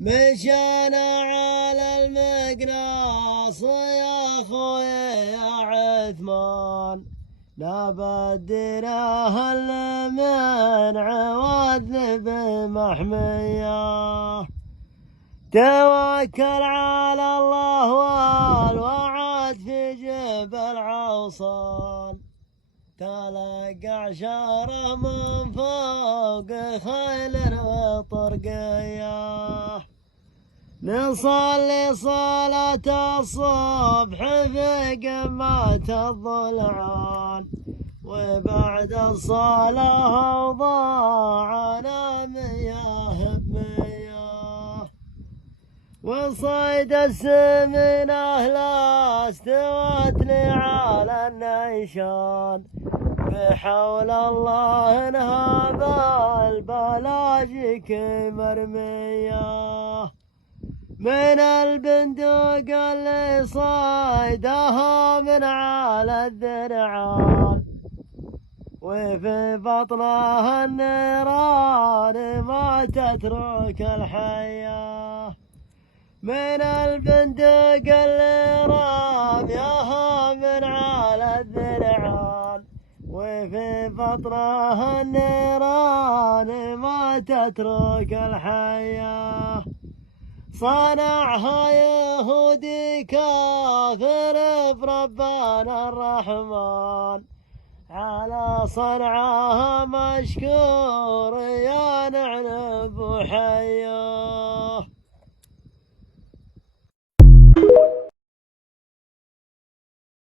مشينا على المقناص يا خويا يا عثمان، نبدله من عواد بمحميه. توكل على الله والوعد في جبل عوصان، تلقى شاره من فوق خيل وطرقيه. نصلي صلاة الصبح في قمة الضلعان، وبعد الصلاة وضاعنا مياه بمياه. وصيد السمنة لا استوت لي على النيشان، بحول الله انها البلاجيك مرميه. من البندق اللي صيدها من على الذرعان، وفي بطنها النيران ما تترك الحياه. من البندق اللي راميها من على الذرعان، وفي بطنها النيران ما تترك الحياه. صنعها يهودي كافر بربنا الرحمن، على صنعها مشكور يا نعنب وحياه.